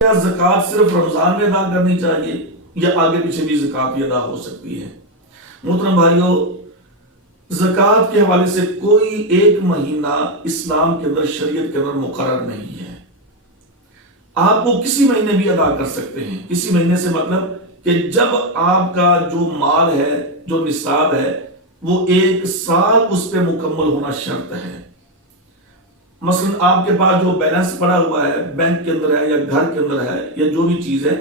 کیا زکوٰۃ صرف رمضان میں ادا کرنی چاہیے یا آگے پیچھے بھی زکوٰۃ ادا ہو سکتی ہے؟ محترم بھائیو، زکوٰۃ کے حوالے سے کوئی ایک مہینہ اسلام کے اندر، شریعت کے اندر مقرر نہیں ہے۔ آپ کو کسی مہینے بھی ادا کر سکتے ہیں۔ کسی مہینے سے مطلب کہ جب آپ کا جو مال ہے، جو نصاب ہے، وہ ایک سال اس پہ مکمل ہونا شرط ہے۔ مثلا آپ کے پاس جو بیلنس پڑا ہوا ہے، بینک کے اندر ہے یا گھر کے اندر ہے یا جو بھی چیز ہے،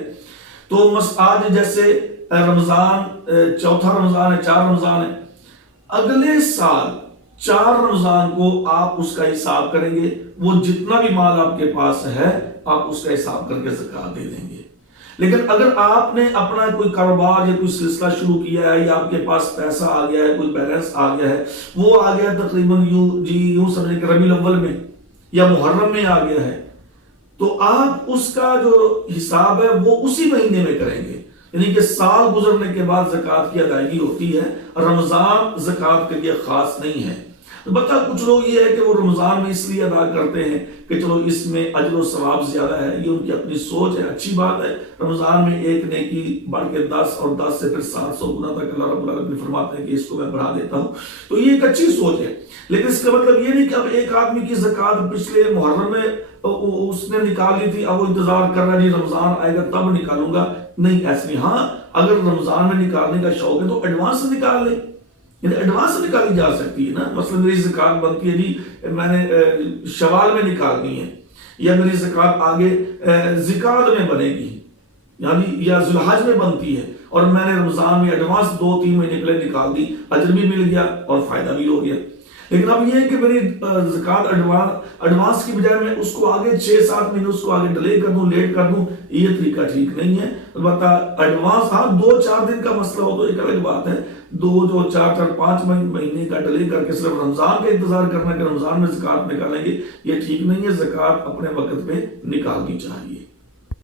تو آج جیسے رمضان، چوتھا رمضان ہے، 4 رمضان ہے، اگلے سال 4 رمضان کو آپ اس کا حساب کریں گے۔ وہ جتنا بھی مال آپ کے پاس ہے، آپ اس کا حساب کر کے زکوٰۃ دے دیں گے۔ لیکن اگر آپ نے اپنا کوئی کاروبار یا کوئی سلسلہ شروع کیا ہے، یا آپ کے پاس پیسہ آ گیا ہے، کوئی بیلنس آ گیا ہے، وہ آ گیا تقریباً یوں سمجھیں کہ ربیع الاول میں یا محرم میں آ گیا ہے، تو آپ اس کا جو حساب ہے وہ اسی مہینے میں کریں گے۔ یعنی کہ سال گزرنے کے بعد زکوٰۃ کی ادائیگی ہوتی ہے۔ رمضان زکوٰۃ کے لیے خاص نہیں ہے۔ البتہ کچھ لوگ یہ ہے کہ وہ رمضان میں اس لیے ادا کرتے ہیں کہ چلو اس میں اجر و ثواب زیادہ ہے، یہ ان کی اپنی سوچ ہے، اچھی بات ہے۔ رمضان میں ایک نیکی بڑھ کے 10 اور 10 سے پھر 700 گنا تک اللہ رب العالمین فرماتے ہیں کہ اس کو میں بڑھا دیتا ہوں، تو یہ ایک اچھی سوچ ہے۔ لیکن اس کا مطلب یہ نہیں کہ اب ایک آدمی کی زکوٰۃ پچھلے محرم میں اس نے نکال لی تھی، اب وہ انتظار کر رہا ہے جی رمضان آئے گا تب نکالوں گا، نہیں ایسے نہیں۔ ہاں، اگر رمضان میں نکالنے کا شوق ہے تو ایڈوانس سے نکال لیں، یعنی ایڈوانس سے نکالی جا سکتی ہے نا۔ مثلا میری زکوٰۃ بنتی ہے جی، میں نے شوال میں نکالنی ہے، یا میری زکوٰۃ آگے ذوالقعدہ میں بنے گی، یعنی یا ذوالحج میں بنتی ہے، اور میں نے رمضان میں ایڈوانس 2-3 مہینے پہلے نکال دی، اجر بھی مل گیا اور فائدہ بھی ہو گیا۔ لیکن اب یہ ہے کہ میری زکوٰۃ ایڈوانس کی بجائے میں اس کو آگے 6-7 مہینے اس کو آگے ڈیلے کر دوں، لیٹ کر دوں، یہ طریقہ ٹھیک نہیں ہے۔ البتہ ایڈوانس، ہاں 2-4 دن کا مسئلہ ہو تو ایک الگ بات ہے، 2-4-5 مہینے کا ڈیلے کر کے صرف رمضان کا انتظار کرنا کہ رمضان میں زکوٰۃ نکالیں گے، یہ ٹھیک نہیں ہے۔ زکوٰۃ اپنے وقت پہ نکالنی چاہیے۔